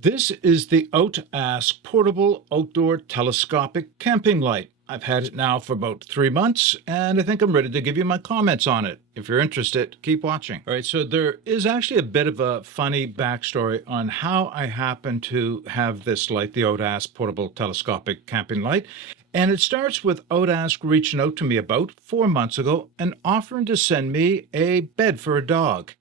This is the OuTask portable outdoor telescopic camping light. I've had it now for about 3 months, and I think I'm ready to give you my comments on it. If you're interested, keep watching. All right, so there is actually a bit of a funny backstory on how I happen to have this light, the OuTask portable telescopic camping light. And it starts with OuTask reaching out to me about 4 months ago and offering to send me a bed for a dog.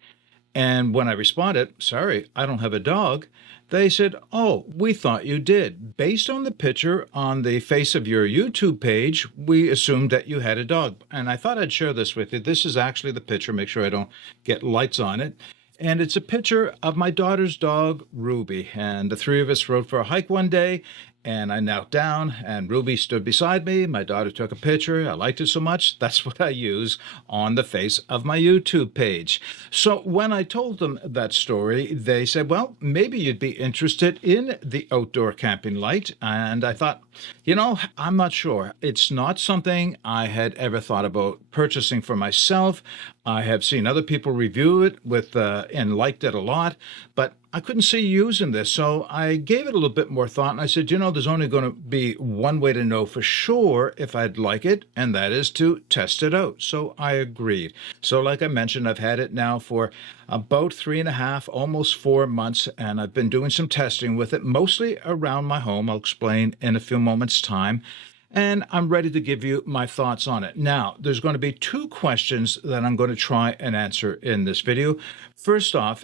And when I responded, sorry, I don't have a dog, they said, oh, we thought you did. Based on the picture on the face of your YouTube page, we assumed that you had a dog. And I thought I'd share this with you. This is actually the picture. Make sure I don't get lights on it. And it's a picture of my daughter's dog, Ruby. And the three of us rode for a hike one day. And I knelt down, and Ruby stood beside me. My daughter took a picture. I liked it so much, that's what I use on the face of my YouTube page. So when I told them that story, they said, well, maybe you'd be interested in the outdoor camping light. And I thought, I'm not sure. It's not something I had ever thought about purchasing for myself. I have seen other people review it and liked it a lot, but I couldn't see using this. So I gave it a little bit more thought, and I said, there's only going to be one way to know for sure if I'd like it, and that is to test it out. So I agreed. So like I mentioned, I've had it now for about 3.5, almost 4 months, and I've been doing some testing with it, mostly around my home. I'll explain in a few moments' time. And I'm ready to give you my thoughts on it. Now, there's going to be two questions that I'm going to try and answer in this video. First off,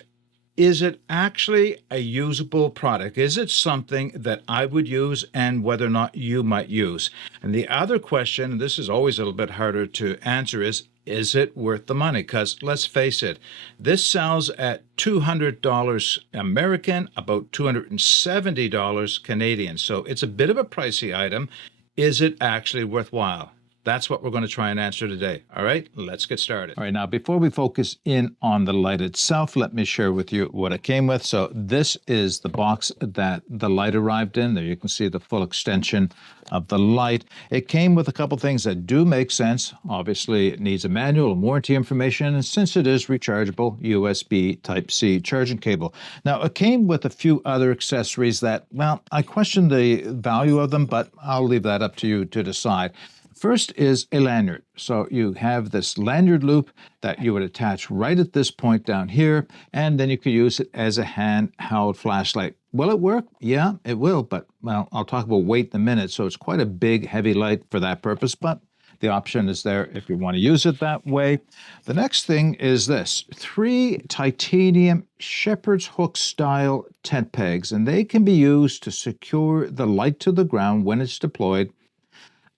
is it actually a usable product? Is it something that I would use, and whether or not you might use? And the other question, and this is always a little bit harder to answer, is it worth the money? Because let's face it, this sells at $200 American, about $270 Canadian. So it's a bit of a pricey item. Is it actually worthwhile? That's what we're going to try and answer today. All right, let's get started. All right, now before we focus in on the light itself, let me share with you what it came with. So this is the box that the light arrived in. There you can see the full extension of the light. It came with a couple things that do make sense. Obviously, it needs a manual and warranty information, and since it is rechargeable, USB Type-C charging cable. Now, it came with a few other accessories that, well, I question the value of them, but I'll leave that up to you to decide. First is a lanyard. So you have this lanyard loop that you would attach right at this point down here, and then you could use it as a handheld flashlight. Will it work? Yeah, it will, but, well, I'll talk about weight in a minute. So it's quite a big, heavy light for that purpose, but the option is there if you want to use it that way. The next thing is this: 3 titanium shepherd's hook style tent pegs, and they can be used to secure the light to the ground when it's deployed.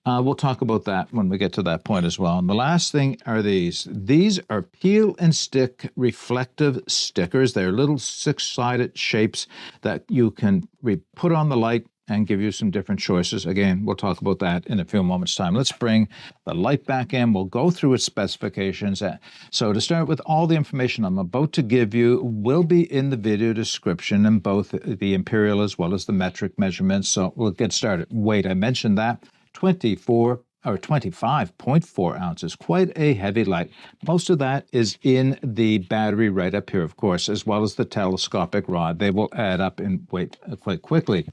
We'll talk about that when we get to that point as well. And the last thing are these. These are peel and stick reflective stickers. They're little 6-sided shapes that you can put on the light and give you some different choices. Again, we'll talk about that in a few moments' time. Let's bring the light back in. We'll go through its specifications. So to start with, all the information I'm about to give you will be in the video description in both the imperial as well as the metric measurements. So we'll get started. Weight, I mentioned that. 25.4 ounces, quite a heavy light. Most of that is in the battery right up here, of course, as well as the telescopic rod. They will add up in weight quite quickly.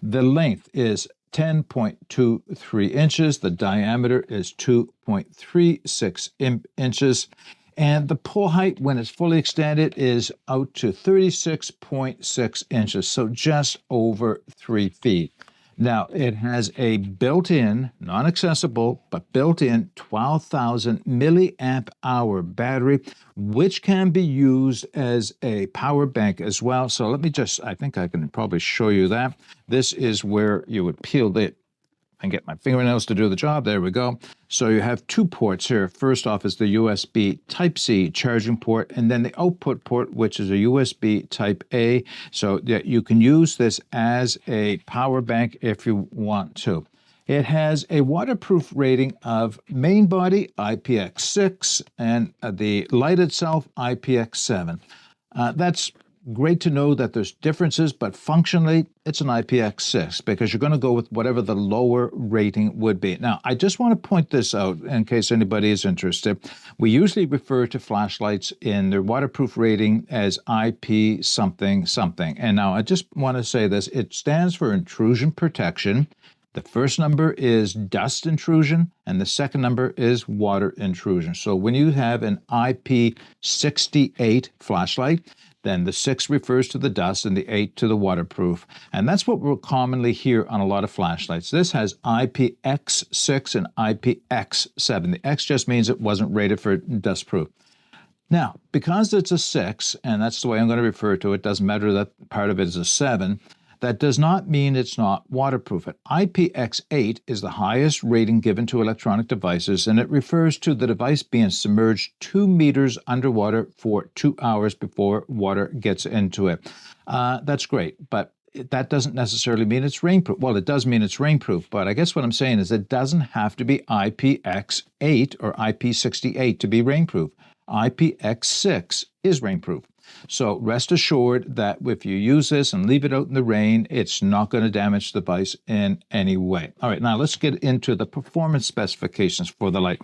The length is 10.23 inches. The diameter is 2.36 inches. And the pole height, when it's fully extended, is out to 36.6 inches, so just over 3 feet. Now, it has a built-in, non-accessible, but built-in 12,000 milliamp hour battery, which can be used as a power bank as well. So let me I think I can probably show you that. This is where you would peel it and get my fingernails to do the job. There we go. So you have 2 ports here. First off is the USB Type-C charging port, and then the output port, which is a USB Type-A. So that you can use this as a power bank if you want to. It has a waterproof rating of main body IPX6 and the light itself IPX7. That's great to know that there's differences, but functionally, it's an IPX6 because you're going to go with whatever the lower rating would be. Now, I just want to point this out in case anybody is interested. We usually refer to flashlights in their waterproof rating as IP something something. And now I just want to say this. It stands for intrusion protection. The first number is dust intrusion, and the second number is water intrusion. So when you have an IP68 flashlight, then the 6 refers to the dust and the 8 to the waterproof. And that's what we'll commonly hear on a lot of flashlights. This has IPX6 and IPX7. The X just means it wasn't rated for dustproof. Now, because it's a 6, and that's the way I'm going to refer to it, doesn't matter that part of it is a 7, that does not mean it's not waterproof. An IPX8 is the highest rating given to electronic devices, and it refers to the device being submerged 2 meters underwater for 2 hours before water gets into it. That's great, but that doesn't necessarily mean it's rainproof. Well, it does mean it's rainproof, but I guess what I'm saying is it doesn't have to be IPX8 or IP68 to be rainproof. IPX6 is rainproof. So rest assured that if you use this and leave it out in the rain, it's not going to damage the device in any way. All right, now let's get into the performance specifications for the light.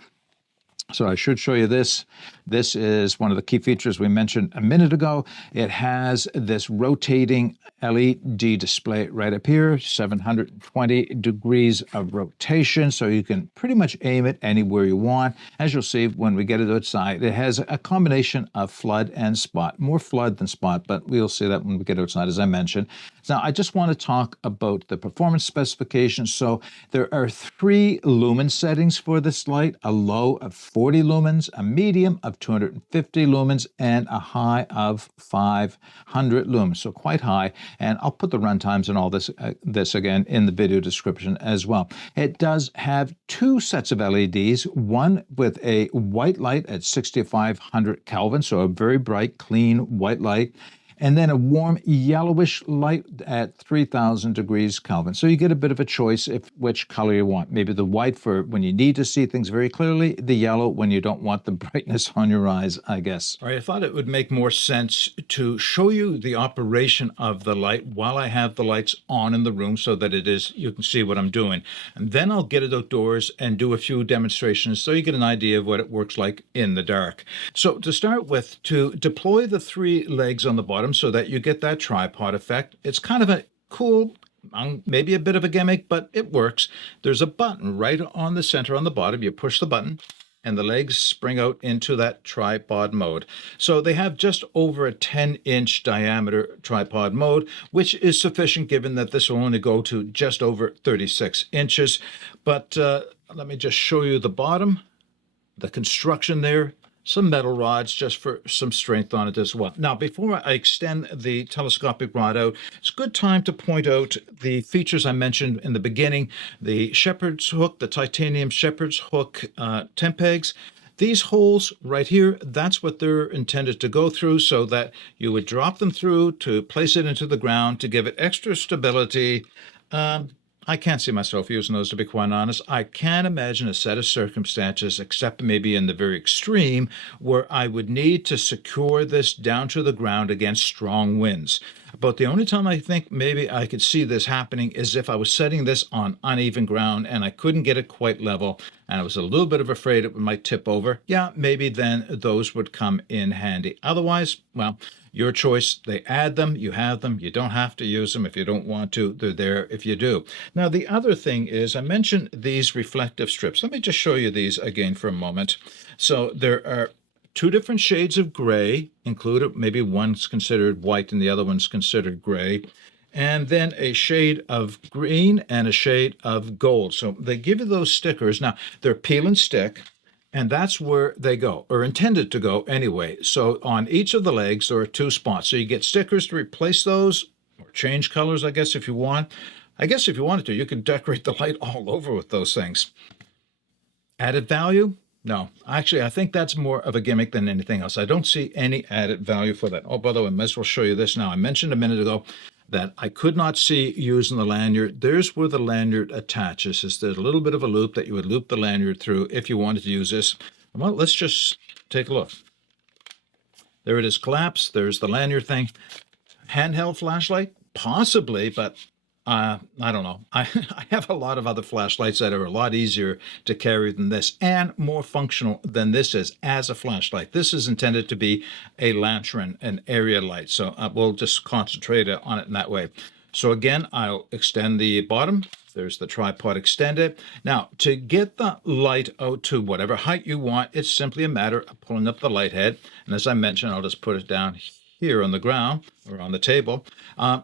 So I should show you this. This is one of the key features we mentioned a minute ago. It has this rotating LED display right up here, 720 degrees of rotation, so you can pretty much aim it anywhere you want. As you'll see when we get it outside, it has a combination of flood and spot, more flood than spot, but we'll see that when we get outside, as I mentioned. Now, I just want to talk about the performance specifications. So there are 3 lumen settings for this light, a low of 40 lumens, a medium of 250 lumens, and a high of 500 lumens, so quite high. And I'll put the runtimes and all this again in the video description as well. It does have 2 sets of LEDs, one with a white light at 6500 Kelvin, so a very bright, clean white light, and then a warm yellowish light at 3000 degrees Kelvin. So you get a bit of a choice of which color you want. Maybe the white for when you need to see things very clearly, the yellow when you don't want the brightness on your eyes, I guess. All right, I thought it would make more sense to show you the operation of the light while I have the lights on in the room so that you can see what I'm doing. And then I'll get it outdoors and do a few demonstrations so you get an idea of what it works like in the dark. So to start with, to deploy the 3 legs on the bottom so that you get that tripod effect. It's kind of a cool, maybe a bit of a gimmick, but it works. There's a button right on the center on the bottom. You push the button and the legs spring out into that tripod mode. So they have just over a 10-inch diameter tripod mode, which is sufficient given that this will only go to just over 36 inches. But let me just show you the bottom, the construction there. Some metal rods just for some strength on it as well. Now, before I extend the telescopic rod out, it's a good time to point out the features I mentioned in the beginning. The shepherd's hook, the titanium shepherd's hook tent pegs. These holes right here, that's what they're intended to go through so that you would drop them through to place it into the ground to give it extra stability. I can't see myself using those, to be quite honest. I can't imagine a set of circumstances, except maybe in the very extreme, where I would need to secure this down to the ground against strong winds. But the only time I think maybe I could see this happening is if I was setting this on uneven ground and I couldn't get it quite level, and I was a little bit of afraid it might tip over. Yeah, maybe then those would come in handy. Otherwise, well, your choice. They add them, you have them, you don't have to use them if you don't want to. They're there if you do. Now, the other thing is I mentioned these reflective strips. Let me just show you these again for a moment. So there are 2 different shades of gray included. Maybe one's considered white and the other one's considered gray. And then a shade of green and a shade of gold. So they give you those stickers. Now, they're peel and stick. And that's where they go, or intended to go anyway. So on each of the legs, there are 2 spots. So you get stickers to replace those, or change colors, I guess, if you want. I guess if you wanted to, you could decorate the light all over with those things. Added value? No. Actually, I think that's more of a gimmick than anything else. I don't see any added value for that. Oh, by the way, I might as well show you this now. I mentioned a minute ago that I could not see using the lanyard. There's where the lanyard attaches. There's a little bit of a loop that you would loop the lanyard through if you wanted to use this. Well, let's just take a look. There it is collapsed. There's the lanyard thing. Handheld flashlight? Possibly, but I don't know. I have a lot of other flashlights that are a lot easier to carry than this and more functional than this is as a flashlight. This is intended to be a lantern, an area light. So we'll just concentrate on it in that way. So again, I'll extend the bottom. There's the tripod extended. Now, to get the light out to whatever height you want, it's simply a matter of pulling up the light head. And as I mentioned, I'll just put it down here on the ground or on the table.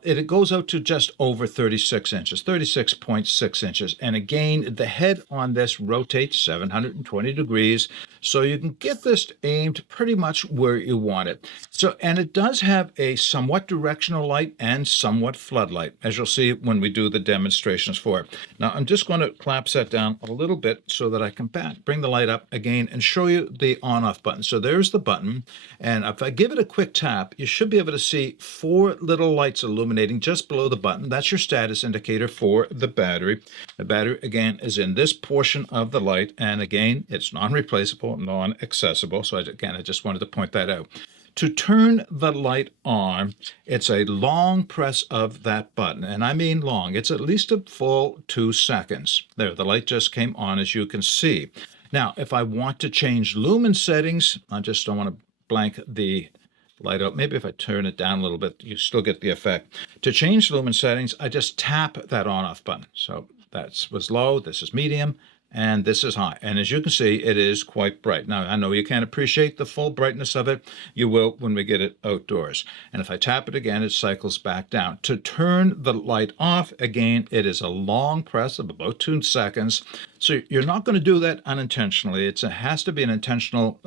It goes out to just over 36 inches, 36.6 inches. And again, the head on this rotates 720 degrees, so you can get this aimed pretty much where you want it. So, and it does have a somewhat directional light and somewhat floodlight, as you'll see when we do the demonstrations for it. Now, I'm just going to collapse that down a little bit so that I can bring the light up again and show you the on-off button. So there's the button, and if I give it a quick tap, you should be able to see 4 little lights illuminating just below the button. That's your status indicator for the battery. The battery, again, is in this portion of the light, and again, it's non-replaceable, non-accessible. So again, I just wanted to point that out. To turn the light on, it's a long press of that button, and I mean long. It's at least a full 2 seconds. There, the light just came on, as you can see. Now, if I want to change lumen settings, I just don't want to blank the light out. Maybe if I turn it down a little bit, you still get the effect. To change lumen settings, I just tap that on-off button. So that was low, this is medium, and this is high. And as you can see, it is quite bright. Now, I know you can't appreciate the full brightness of it. You will when we get it outdoors. And if I tap it again, it cycles back down. To turn the light off, again, it is a long press of about 2 seconds. So you're not going to do that unintentionally. It has to be an intentional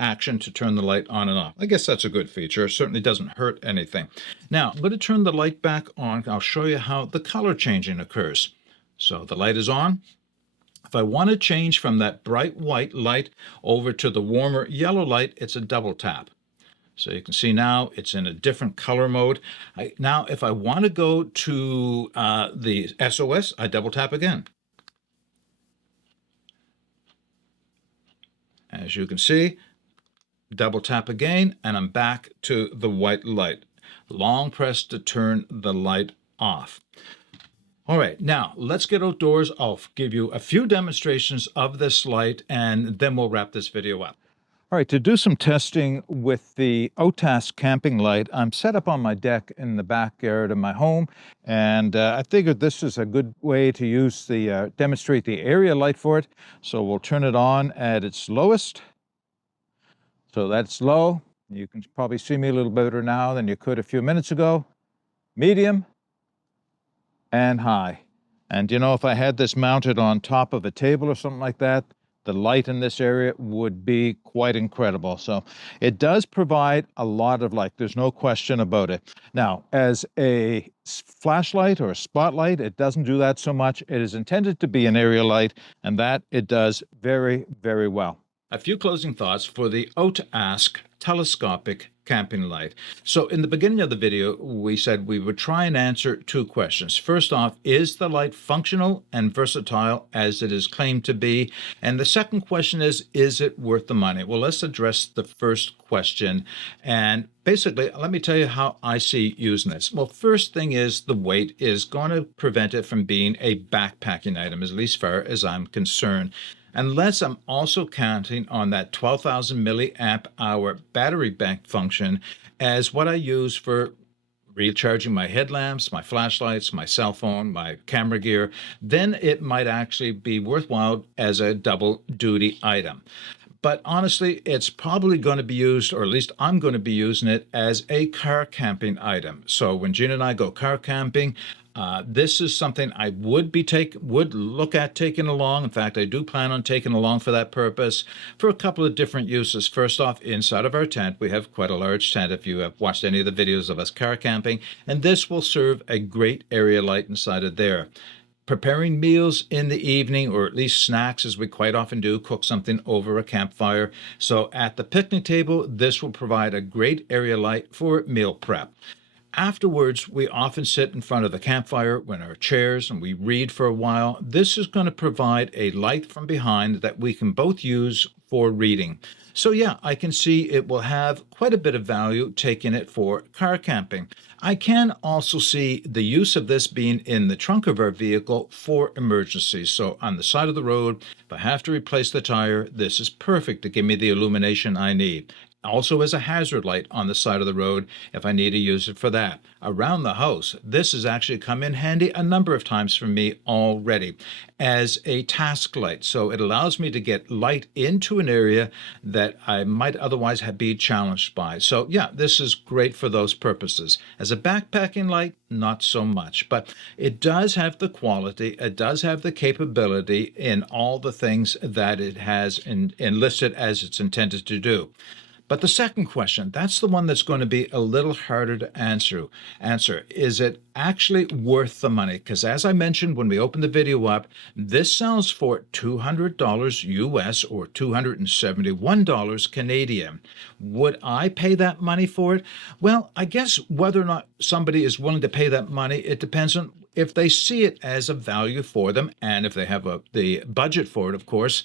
action to turn the light on and off. I guess that's a good feature. It certainly doesn't hurt anything. Now, I'm going to turn the light back on. I'll show you how the color changing occurs. So the light is on. If I want to change from that bright white light over to the warmer yellow light, it's a double tap. So you can see now it's in a different color mode. Now, if I want to go to the SOS, I double tap again. As you can see, double tap again, and I'm back to the white light. Long press to turn the light off. All right, now let's get outdoors. I'll give you a few demonstrations of this light, and then we'll wrap this video up. All right, to do some testing with the OuTask camping light, I'm set up on my deck in the backyard of my home, and I figured this is a good way to use demonstrate the area light for it. So we'll turn it on at its lowest. So that's low. You can probably see me a little better now than you could a few minutes ago. Medium. And high. And you know, if I had this mounted on top of a table or something like that, the light in this area would be quite incredible. So it does provide a lot of light. There's no question about it. Now, as a flashlight or a spotlight, it doesn't do that so much. It is intended to be an area light, and that it does very, very well. A few closing thoughts for the OuTask telescopic camping light. So in the beginning of the video, we said we would try and answer 2 questions. First off, is the light functional and versatile as it is claimed to be? And the second question is it worth the money? Well, let's address the first question. And basically, let me tell you how I see using this. Well, first thing is the weight is going to prevent it from being a backpacking item, at least far as I'm concerned. Unless I'm also counting on that 12,000 milliamp hour battery bank function as what I use for recharging my headlamps, my flashlights, my cell phone, my camera gear, then it might actually be worthwhile as a double duty item. But honestly, it's probably going to be used, or at least I'm going to be using it as a car camping item. So when Gina and I go car camping, this is something I would look at taking along. In fact, I do plan on taking along for that purpose for a couple of different uses. First off, inside of our tent, we have quite a large tent if you have watched any of the videos of us car camping, and this will serve a great area light inside of there. Preparing meals in the evening, or at least snacks, as we quite often do, cook something over a campfire. So at the picnic table, this will provide a great area light for meal prep. Afterwards, we often sit in front of the campfire in our chairs and we read for a while. This is going to provide a light from behind that we can both use for reading. So yeah, I can see it will have quite a bit of value taking it for car camping. I can also see the use of this being in the trunk of our vehicle for emergencies. So on the side of the road, if I have to replace the tire, this is perfect to give me the illumination I need. Also as a hazard light on the side of the road if I need to use it for that. Around the house, this has actually come in handy a number of times for me already as a task light. So it allows me to get light into an area that I might otherwise be challenged by. So yeah, this is great for those purposes. As a backpacking light, not so much, but it does have the quality, it does have the capability in all the things that it has enlisted as it's intended to do. But the second question, that's the one that's going to be a little harder to answer. Is it actually worth the money? Because as I mentioned when we opened the video up, this sells for $200 US or $271 Canadian. Would I pay that money for it? Well, I guess whether or not somebody is willing to pay that money, it depends on if they see it as a value for them and if they have the budget for it, of course.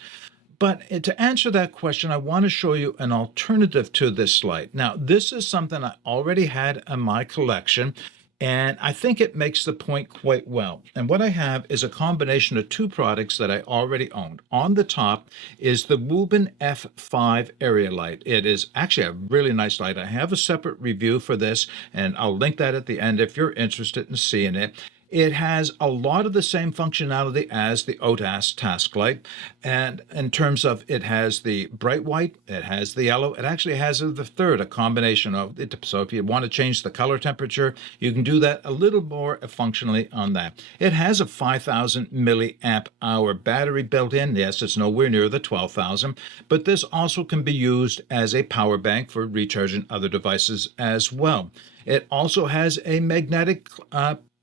But to answer that question, I want to show you an alternative to this light. Now, this is something I already had in my collection, and I think it makes the point quite well. And what I have is a combination of two products that I already owned. On the top is the Lumens F5 area light. It is actually a really nice light. I have a separate review for this, and I'll link that at the end if you're interested in seeing it. It has a lot of the same functionality as the OuTask task light. And in terms of it has the bright white, it has the yellow, it actually has the third, a combination of it. So if you want to change the color temperature, you can do that a little more functionally on that. It has a 5,000 milliamp hour battery built in. Yes, it's nowhere near the 12,000, but this also can be used as a power bank for recharging other devices as well. It also has a magnetic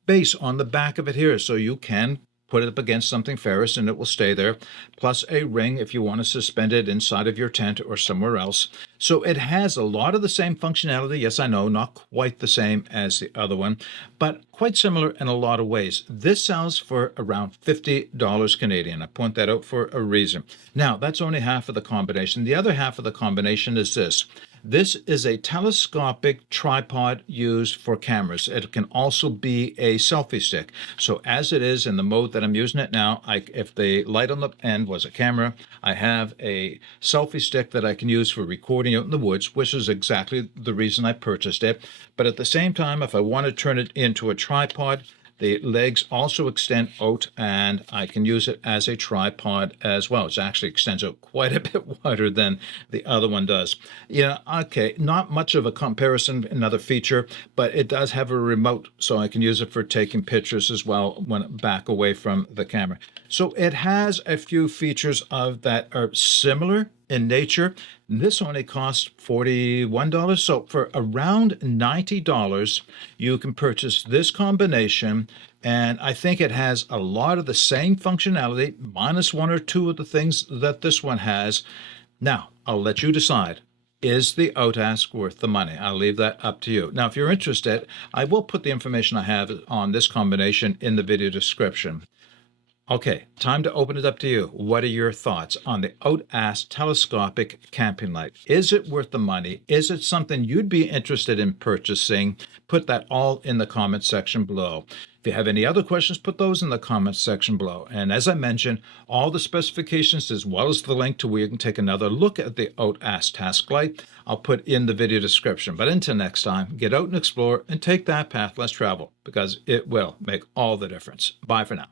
base on the back of it here, so you can put it up against something ferrous and it will stay there, plus a ring if you want to suspend it inside of your tent or somewhere else. So it has a lot of the same functionality. Yes, I know, not quite the same as the other one, but quite similar in a lot of ways. This sells for around $50 Canadian. I point that out for a reason. Now, that's only half of the combination. The other half of the combination is this. This is a telescopic tripod used for cameras. It can also be a selfie stick. So as it is in the mode that I'm using it now, if the light on the end was a camera, I have a selfie stick that I can use for recording out in the woods, which is exactly the reason I purchased it. But at the same time, if I want to turn it into a tripod, the legs also extend out, and I can use it as a tripod as well. It actually extends out quite a bit wider than the other one does. Yeah, okay, not much of a comparison, another feature, but it does have a remote, so I can use it for taking pictures as well when back away from the camera. So it has a few features of that are similar in nature. This only costs $41. So for around $90, you can purchase this combination. And I think it has a lot of the same functionality, minus one or two of the things that this one has. Now, I'll let you decide. Is the OuTask worth the money? I'll leave that up to you. Now, if you're interested, I will put the information I have on this combination in the video description. Okay, time to open it up to you. What are your thoughts on the OuTask telescopic camping light? Is it worth the money? Is it something you'd be interested in purchasing? Put that all in the comment section below. If you have any other questions, put those in the comments section below. And as I mentioned, all the specifications as well as the link to where you can take another look at the OuTask task light, I'll put in the video description. But until next time, get out and explore and take that path less traveled, because it will make all the difference. Bye for now.